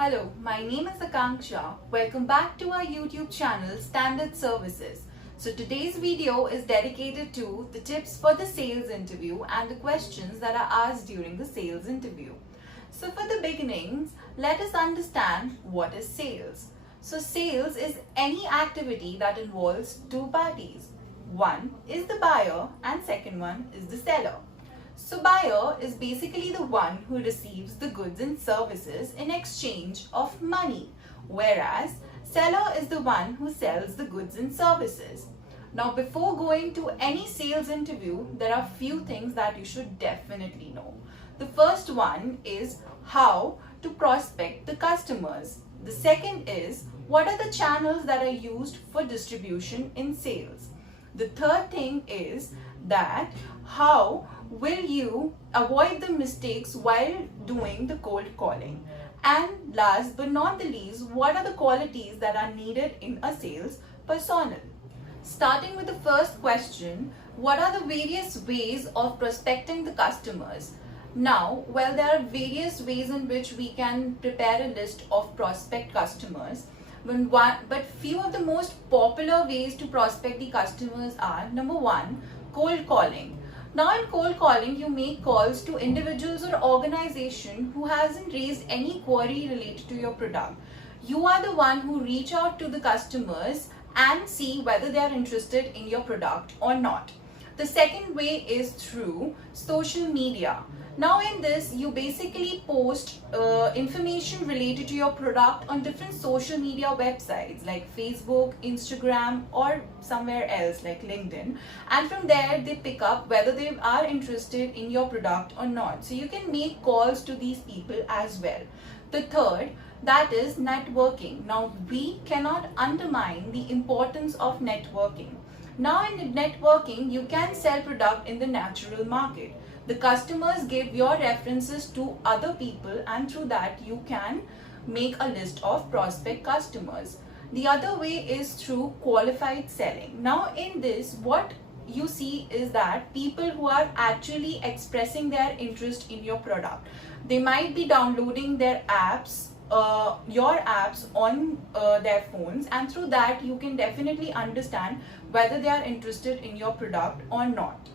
Hello, my name is Akanksha. Welcome back to our YouTube channel Standard Services. So today's video is dedicated to the tips for the sales interview and the questions that are asked during the sales interview. So for the beginnings, let us understand what is sales. So sales is any activity that involves two parties. One is the buyer and second one is the seller. So buyer is basically the one who receives the goods and services in exchange of money, whereas seller is the one who sells the goods and services. Now before going to any sales interview, there are few things that you should definitely know. The first one is how to prospect the customers. The second is what are the channels that are used for distribution in sales. The third thing is that how will you avoid the mistakes while doing the cold calling, and last but not the least, what are the qualities that are needed in a sales personnel. Starting with the first question, what are the various ways of prospecting the customers? Now, well, there are various ways in which we can prepare a list of prospect customers. But few of the most popular ways to prospect the customers are: number one, cold calling. Now in cold calling, you make calls to individuals or organization who hasn't raised any query related to your product. You are the one who reach out to the customers and see whether they are interested in your product or not. The second way is through social media. Now in this, you basically post information related to your product on different social media websites like Facebook, Instagram, or somewhere else like LinkedIn. And from there, they pick up whether they are interested in your product or not. So you can make calls to these people as well. The third, that is networking. Now we cannot undermine the importance of networking. Now in networking, you can sell product in the natural market. The customers give your references to other people, and through that you can make a list of prospect customers. The other way is through qualified selling. Now in this, what you see is that people who are actually expressing their interest in your product, they might be downloading their apps, your apps on their phones, and through that you can definitely understand whether they are interested in your product or not.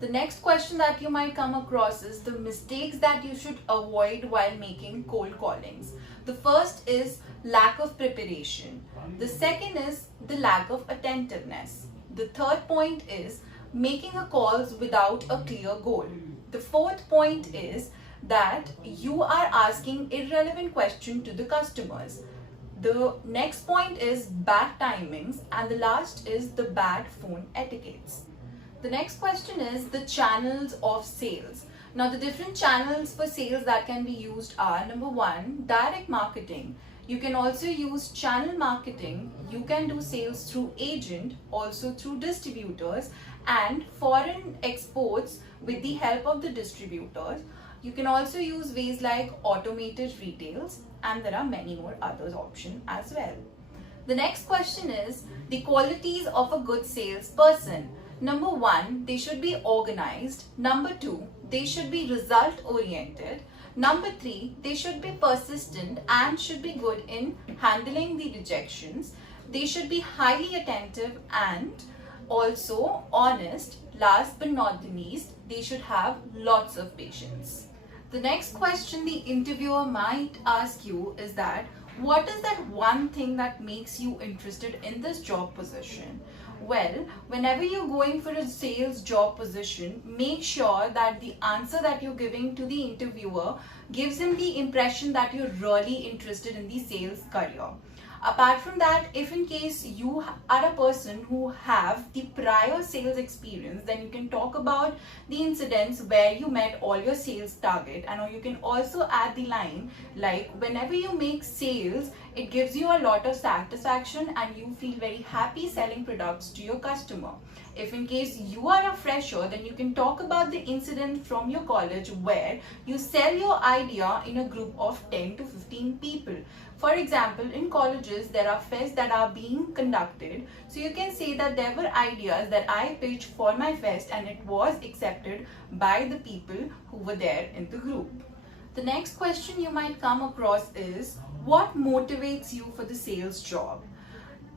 The next question that you might come across is the mistakes that you should avoid while making cold callings. The first is lack of preparation. The second is the lack of attentiveness. The third point is making a calls without a clear goal. The fourth point is that you are asking irrelevant question to the customers. The next point is bad timings, and the last is the bad phone etiquettes. The next question is the channels of sales. Now the different channels for sales that can be used are: number one, direct marketing. You can also use channel marketing. You can do sales through agent, also through distributors, and foreign exports with the help of the distributors. You can also use ways like automated retails, and there are many more other options as well. The next question is the qualities of a good salesperson. Number one, they should be organized. Number two, they should be result oriented. Number three, they should be persistent and should be good in handling the rejections. They should be highly attentive and also honest. Last but not the least, they should have lots of patience. The next question the interviewer might ask you is that what is that one thing that makes you interested in this job position? Well, whenever you're going for a sales job position, make sure that the answer that you're giving to the interviewer gives him the impression that you're really interested in the sales career. Apart from that, if in case you are a person who have the prior sales experience, then you can talk about the incidents where you met all your sales target, and you can also add the line like whenever you make sales, it gives you a lot of satisfaction and you feel very happy selling products to your customer. If in case you are a fresher, then you can talk about the incident from your college where you sell your idea in a group of 10 to 15 people. For example, in colleges, there are fests that are being conducted. So you can say that there were ideas that I pitched for my fest and it was accepted by the people who were there in the group. The next question you might come across is, what motivates you for the sales job?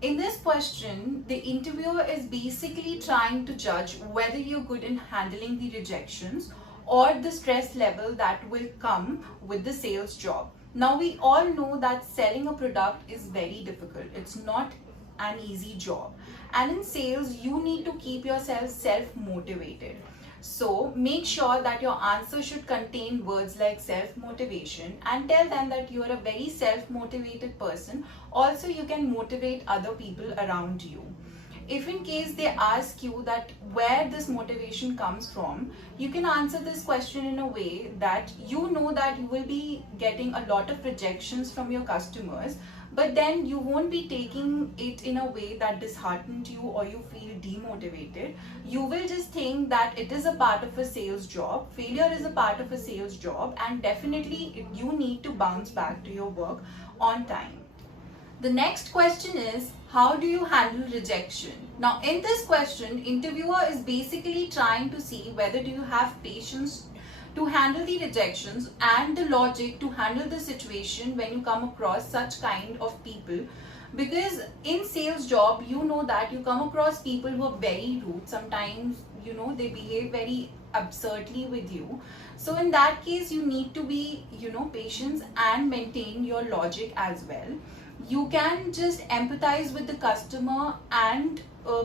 In this question, the interviewer is basically trying to judge whether you're good in handling the rejections or the stress level that will come with the sales job. Now, we all know that selling a product is very difficult. It's not an easy job. And in sales, you need to keep yourself self-motivated. So make sure that your answer should contain words like self-motivation, and tell them that you are a very self-motivated person. Also, you can motivate other people around you. If in case they ask you that where this motivation comes from, you can answer this question in a way that you know that you will be getting a lot of rejections from your customers, but then you won't be taking it in a way that disheartened you or you feel demotivated. You will just think that it is a part of a sales job, failure is a part of a sales job, and definitely you need to bounce back to your work on time. The next question is, how do you handle rejection? Now, in this question, interviewer is basically trying to see whether do you have patience to handle the rejections and the logic to handle the situation when you come across such kind of people. Because in sales job, you know that you come across people who are very rude. Sometimes, they behave very absurdly with you. So in that case, you need to be, patient and maintain your logic as well. You can just empathize with the customer and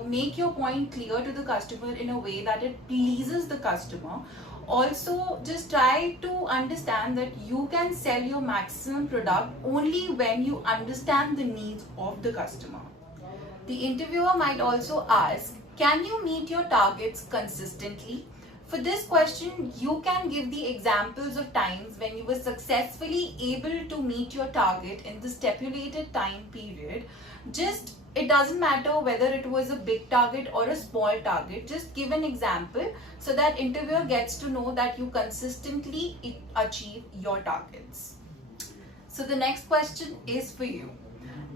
make your point clear to the customer in a way that it pleases the customer. Also, just try to understand that you can sell your maximum product only when you understand the needs of the customer. The interviewer might also ask, can you meet your targets consistently? For this question, you can give the examples of times when you were successfully able to meet your target in the stipulated time period. It doesn't matter whether it was a big target or a small target. Just give an example so that interviewer gets to know that you consistently achieve your targets. So the next question is for you.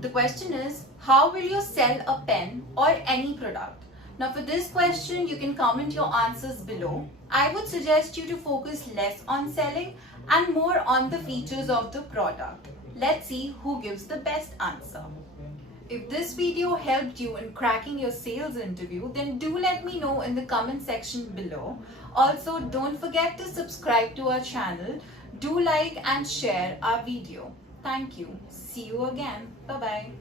The question is, how will you sell a pen or any product? Now, for this question, you can comment your answers below. I would suggest you to focus less on selling and more on the features of the product. Let's see who gives the best answer. If this video helped you in cracking your sales interview, then do let me know in the comment section below. Also, don't forget to subscribe to our channel. Do like and share our video. Thank you. See you again. Bye-bye.